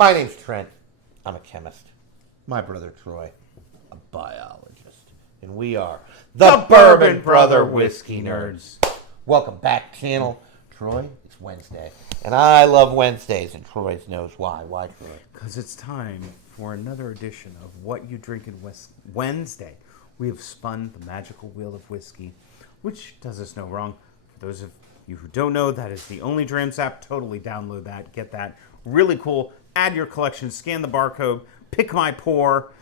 My name's Trent. I'm a chemist. My brother Troy, a biologist. And we are the Bourbon Brother Whiskey Nerds. Welcome back, channel. Troy, it's Wednesday. And I love Wednesdays, and Troy knows why. Why, Troy? Because it's time for another edition of What You Drink in Wednesday. We have spun the magical wheel of whiskey, which does us no wrong. For those of you who don't know, that is the only Drams app. Totally download that. Get that. Really cool. Add your collection. Scan the barcode. Pick my pour.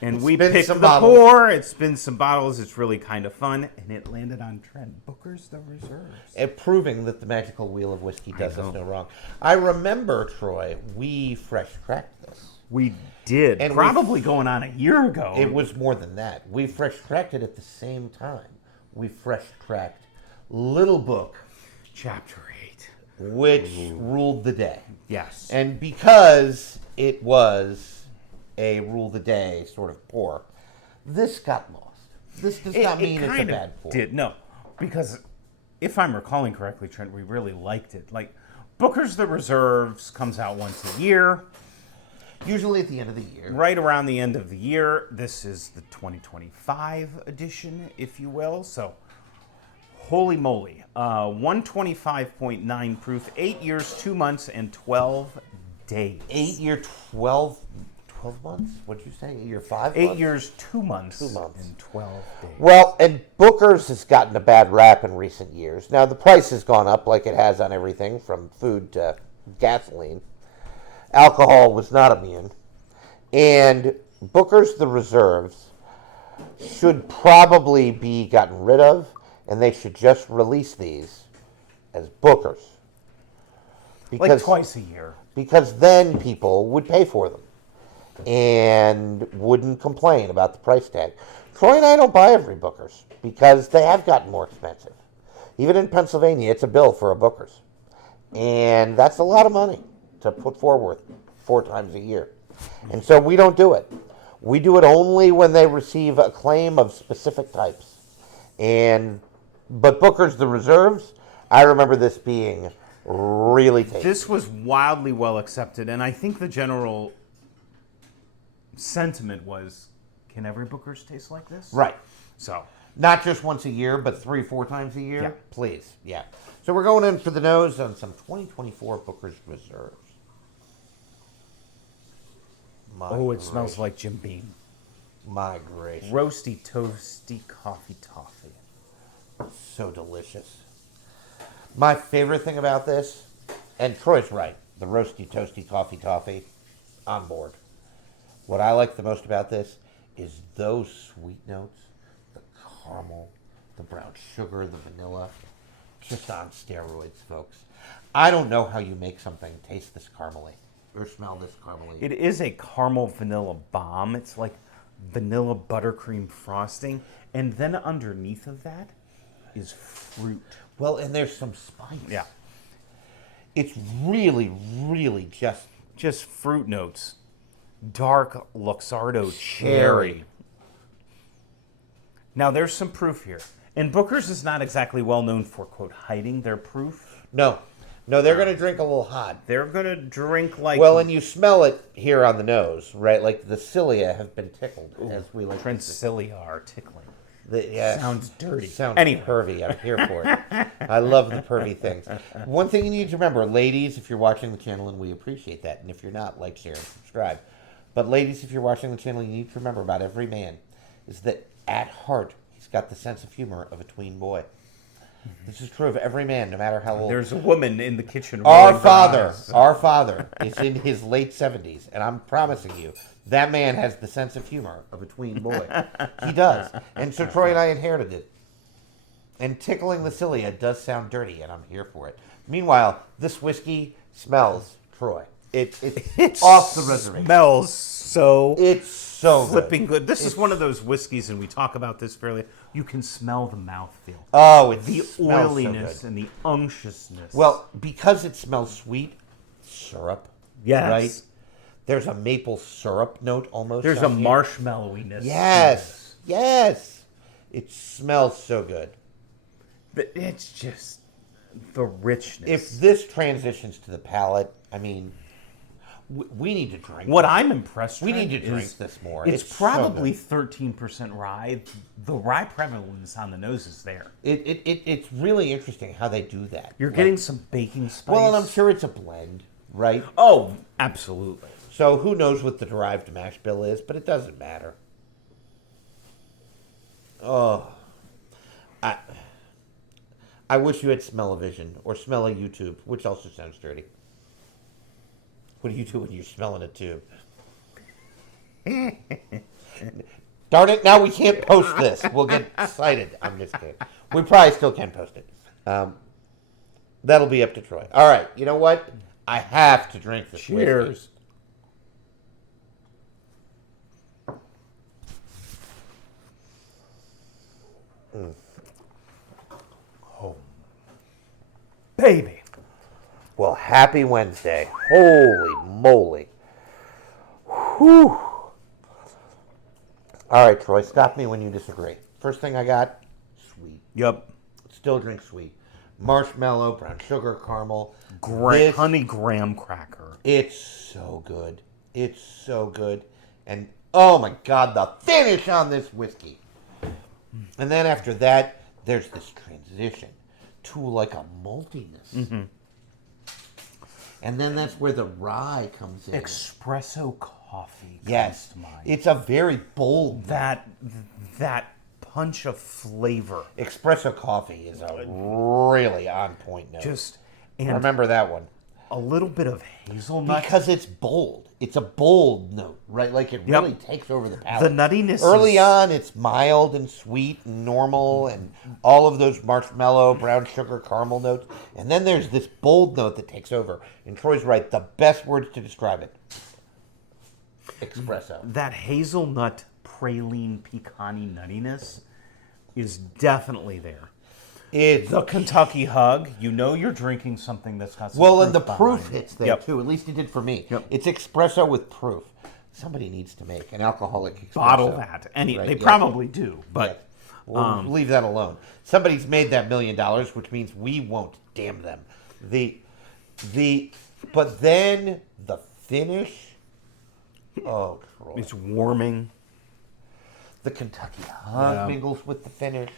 And we picked the pour. It spins some bottles. It's really kind of fun. And it landed on Trent Booker's The Reserves. And proving that the magical wheel of whiskey does us no wrong. I remember, Troy, we fresh cracked this. We did. And probably going on a year ago. It was more than that. We fresh cracked it at the same time. We fresh cracked Little Book. Chapter 8. Which ruled the day. Yes. And because it was a rule the day sort of pour, this got lost. This does not mean it's a bad pour. No, because if I'm recalling correctly, Trent, we really liked it. Like, Booker's The Reserves comes out once a year. Usually at the end of the year. Right around the end of the year. This is the 2025 edition, if you will. So, holy moly. 125.9 proof, 8 years, 2 months, and 12 days. 8 year, 12 months? What'd you say? 8 year, 5 months? 8 years, 2 months, 2 months. and 12 days. Well, and Booker's has gotten a bad rap in recent years. Now, the price has gone up like it has on everything from food to gasoline. Alcohol was not immune. And Booker's The Reserves should probably be gotten rid of, and they should just release these as Booker's. Because, like twice a year. Because then people would pay for them and wouldn't complain about the price tag. Troy and I don't buy every Booker's because they have gotten more expensive. Even in Pennsylvania, it's a bill for a Booker's. And that's a lot of money to put forward 4 times a year. And so we don't do it. We do it only when they receive a claim of specific types. But Booker's The Reserves, I remember this being really tasty. This was wildly well accepted, and I think the general sentiment was, can every Booker's taste like this? Right. So, not just once a year, but 3-4 times a year? Yeah. Please, yeah. So we're going in for the nose on some 2024 Booker's Reserves. It smells like Jim Beam. My gracious. Roasty, toasty, coffee toffee. So delicious. My favorite thing about this, and Troy's right, the roasty, toasty, coffee toffee, on board. What I like the most about this is those sweet notes, the caramel, the brown sugar, the vanilla, just on steroids, folks. I don't know how you make something taste this caramely or smell this caramely. It is a caramel vanilla bomb. It's like vanilla buttercream frosting, and then underneath of that is fruit. Well, and there's some spice. Yeah. It's really, really just fruit notes. Dark Luxardo cherry. Now, there's some proof here. And Booker's is not exactly well known for, quote, hiding their proof. No, they're going to drink a little hot. They're going to drink like... Well, and you smell it here on the nose, right? Like the cilia have been tickled, as we like Trent's cilia are tickling. Sounds dirty. Sounds pervy. I'm here for it. I love the pervy things. One thing you need to remember, ladies, if you're watching the channel, and we appreciate that, and if you're not, like, share, and subscribe. But ladies, if you're watching the channel, you need to remember about every man is that at heart, he's got the sense of humor of a tween boy. This is true of every man, no matter how old. There's a woman in the kitchen. Our father is in his late 70s, and I'm promising you, that man has the sense of humor of a tween boy. He does. And so Troy and I inherited it. And tickling the cilia does sound dirty, and I'm here for it. Meanwhile, this whiskey smells, Troy. It's off the reservation. Smells so... It's so flipping good. This is one of those whiskeys, and we talk about this fairly... You can smell the mouthfeel. Oh, the oiliness and the unctuousness. Well, because it smells sweet, syrup. Yes. Right? There's a maple syrup note almost. There's a marshmallowiness. Yes. Yes. It smells so good. But it's just the richness. If this transitions to the palate, I mean, We need to drink. What I'm impressed We Trent, need to drink is this more. It's so probably good. 13% rye. The rye prevalence on the nose is there. It's really interesting how they do that. You're Like, getting some baking spice. well, and I'm sure it's a blend, right? Oh, absolutely. So who knows what the derived mash bill is, but it doesn't matter. Oh, I wish you had smell-o-vision or smell a YouTube, which also sounds dirty. What do you do when you're smelling a tube? Darn it, now we can't post this. We'll get cited. I'm just kidding. We probably still can post it. That'll be up to Troy. All right, you know what? I have to drink this. Cheers. Whiskey. Oh, baby. Well, happy Wednesday. Holy moly. Whew. All right, Troy, stop me when you disagree. First thing I got, sweet. Yep. Still drink sweet. Marshmallow, brown sugar, caramel. Honey graham cracker. It's so good. It's so good. And oh my God, the finish on this whiskey. And then after that, there's this transition to like a maltiness. Mm-hmm. And then that's where the rye comes in. Espresso coffee comes Yes. to mind. It's a very bold. That punch of flavor. Espresso coffee is a really on point note. Just and remember that one. a little bit of hazelnut. Because it's bold. It's a bold note, right? Like it Yep. really takes over the palate. The nuttiness Early is- on, it's mild and sweet and normal and all of those marshmallow, brown sugar, caramel notes. And then there's this bold note that takes over. And Troy's right. The best words to describe it. Espresso. that hazelnut praline pecani nuttiness is definitely there. It's The Kentucky hug, you know you're drinking something that's got some well, and the behind proof it. hits there Yep. too. At least it did for me. Yep. It's espresso with proof. Somebody needs to make an alcoholic espresso. Bottle that. Right, They yeah. probably do, Yeah. but We'll leave that alone. Somebody's made that $1 million, which means we won't. Damn them. But then the finish. Oh, Troy. it's warming. The Kentucky hug Yeah. mingles with the finish.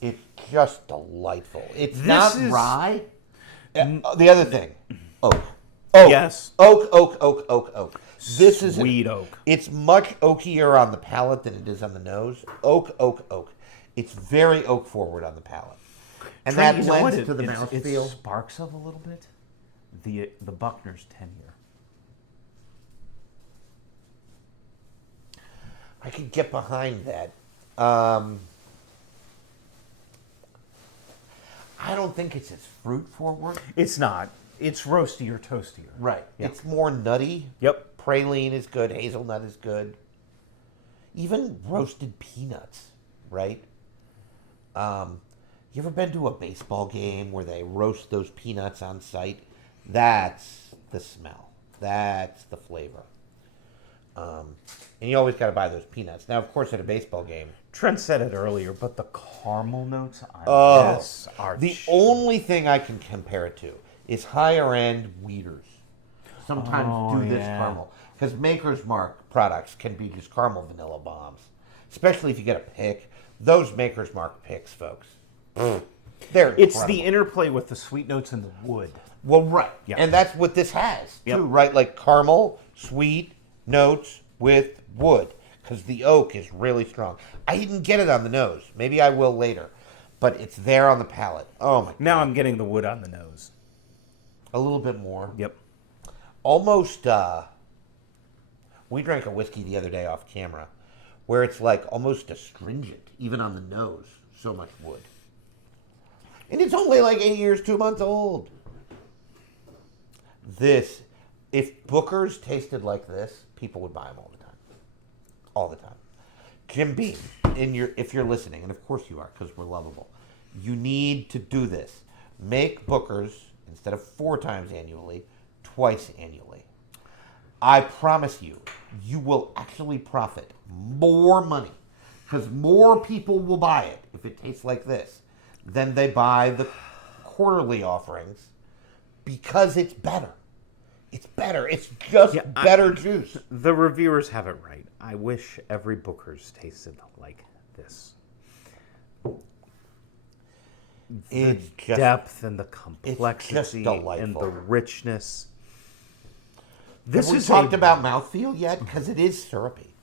It's just delightful. It's This not is- rye. The other thing, oak. Oak. Yes. Oak. This is Sweet oak. It's much oakier on the palate than it is on the nose. Oak. It's very oak forward on the palate, and Trent, that you know what? lends to the It mouthfeel. sparks of a little bit. The Buckner's 10-year. I could get behind that. I don't think it's as fruit forward. It's not. It's roasty or toastier. Right. Yeah. It's more nutty. Yep. Praline is good. Hazelnut is good. Even roasted peanuts, right? You ever been to a baseball game where they roast those peanuts on site? That's the smell. That's the flavor. And you always got to buy those peanuts. Now, of course, at a baseball game, Trent said it earlier, but the caramel notes on this are the only thing I can compare it to is higher end Weeders. Sometimes do this yeah. caramel. Because Maker's Mark products can be just caramel vanilla bombs. Especially if you get a pick. Those Maker's Mark picks, folks. They're It's incredible. the interplay with the sweet notes and the wood. Well, right. Yep. And that's what this has, Yep. too, right? Like caramel, sweet notes with wood. Because the oak is really strong. I didn't get it on the nose. Maybe I will later. But it's there on the palate. Oh, my God. Now I'm getting the wood on the nose. A little bit more. Yep. Almost, we drank a whiskey the other day off camera where it's like almost astringent, even on the nose. So much wood. And it's only like 8 years, 2 months old. This, if Booker's tasted like this, people would buy them all the time. All the time. Jim Beam, if you're listening, and of course you are because we're lovable, you need to do this. Make Booker's, instead of 4 times annually, twice annually. I promise you, you will actually profit more money because more people will buy it if it tastes like this than they buy the quarterly offerings because it's better. It's better. It's just better juice. The reviewers have it right. I wish every Booker's tasted like this. It's The just depth and the complexity delightful. and the richness. Have we talked about mouthfeel yet? Because it is syrupy.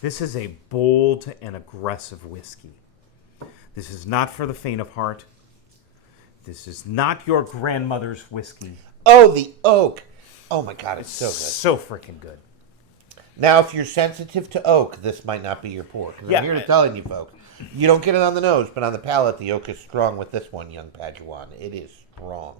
This is a bold and aggressive whiskey. This is not for the faint of heart. This is not your grandmother's whiskey. Oh, the oak. Oh my God, it's so good. So freaking good. Now, if you're sensitive to oak, this might not be your pour. Because I'm here to tell you, folks, you don't get it on the nose, but on the palate, the oak is strong with this one, young Padawan. It is strong.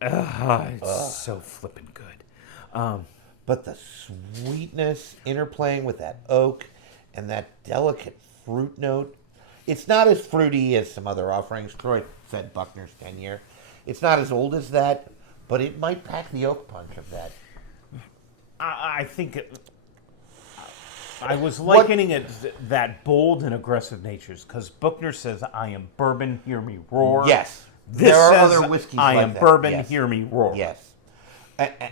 It's so flippin' good. But the sweetness interplaying with that oak and that delicate fruit note. It's not as fruity as some other offerings. Troy said Buckner's 10-year. It's not as old as that, but it might pack the oak punch of that. I think I was likening it that bold and aggressive natures because Buckner says, "I am bourbon, hear me roar." Yes, this there are says, other whiskeys "I like am that. bourbon, Yes. hear me roar." Yes, and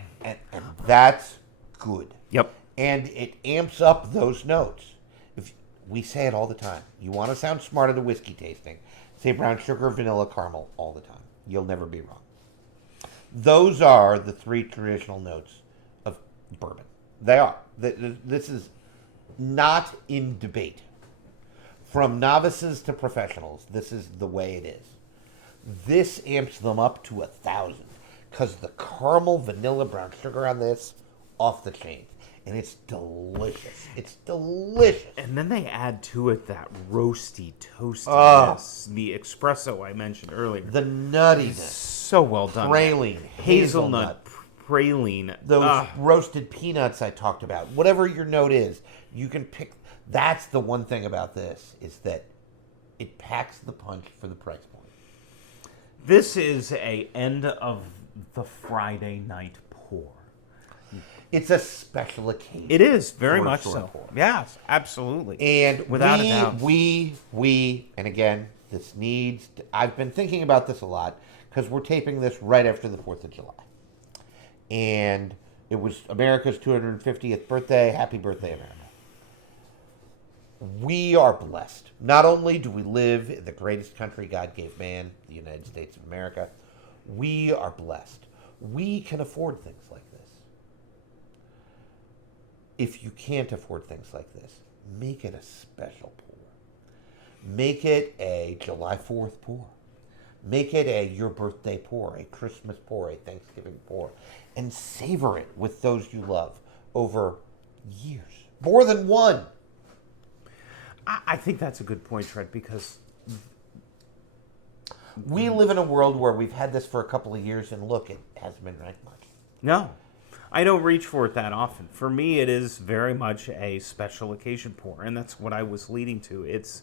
that's good. Yep. And it amps up those notes. If we say it all the time, you want to sound smart at a whiskey tasting, say brown sugar, vanilla, caramel all the time. You'll never be wrong. Those are the three traditional notes of bourbon. They are. This is not in debate. From novices to professionals, this is the way it is. This amps them up to 1,000 because the caramel, vanilla, brown sugar on this, off the chain. And it's delicious. It's delicious. And then they add to it that roasty toastiness, the espresso I mentioned earlier. The nuttiness. So well done. Praline, hazelnut, praline. Those roasted peanuts I talked about. Whatever your note is, you can pick. That's the one thing about this, is that it packs the punch for the price point. This is a end of the Friday night pour. It's a special occasion. It is, very for a much short so. pour. Yes, absolutely. And without a doubt. and again, this needs, I've been thinking about this a lot, because we're taping this right after the 4th of July. And it was America's 250th birthday. Happy birthday, America. We are blessed. Not only do we live in the greatest country God gave man, the United States of America, we are blessed. We can afford things like this. If you can't afford things like this, make it a special pour. Make it a July 4th pour. Make it a your birthday pour, a Christmas pour, a Thanksgiving pour, and savor it with those you love over years. More than one. I think that's a good point, Trent, because we live in a world where we've had this for a couple of years, and look, it hasn't been ranked much. no, I don't reach for it that often. For me, it is very much a special occasion pour, and that's what I was leading to. It's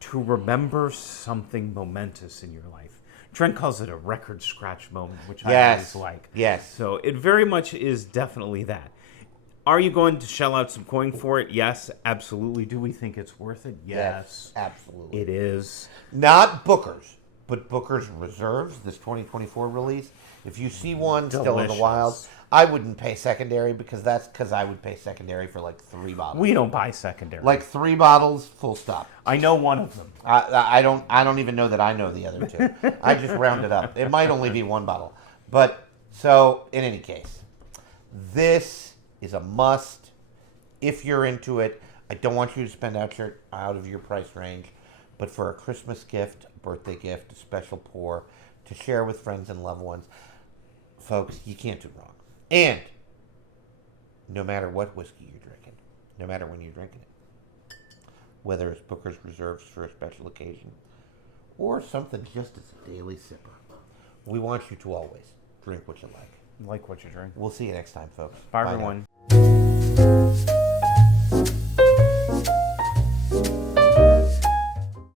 to remember something momentous in your life. Trent calls it a record scratch moment, which I always like. Yes. So it very much is definitely that. Are you going to shell out some coin for it? Yes, absolutely. Do we think it's worth it? Yes. Absolutely. It is. Not Booker's, but Booker's Reserves, this 2024 release. If you see one still in the Delicious. wild, I wouldn't pay secondary because I would pay secondary for like 3 bottles. We don't buy secondary. Like 3 bottles, full stop. I know one of them. I don't even know that I know the other 2. I just round it up. It might only be 1 bottle. But, so, in any case, this is a must if you're into it. I don't want you to spend out of your price range, but for a Christmas gift, a birthday gift, a special pour, to share with friends and loved ones, folks, you can't do wrong. And no matter what whiskey you're drinking, no matter when you're drinking it, whether it's Booker's Reserves for a special occasion or something just as a daily sipper, we want you to always drink what you like. Like what you drink. We'll see you next time, folks. Bye now. everyone.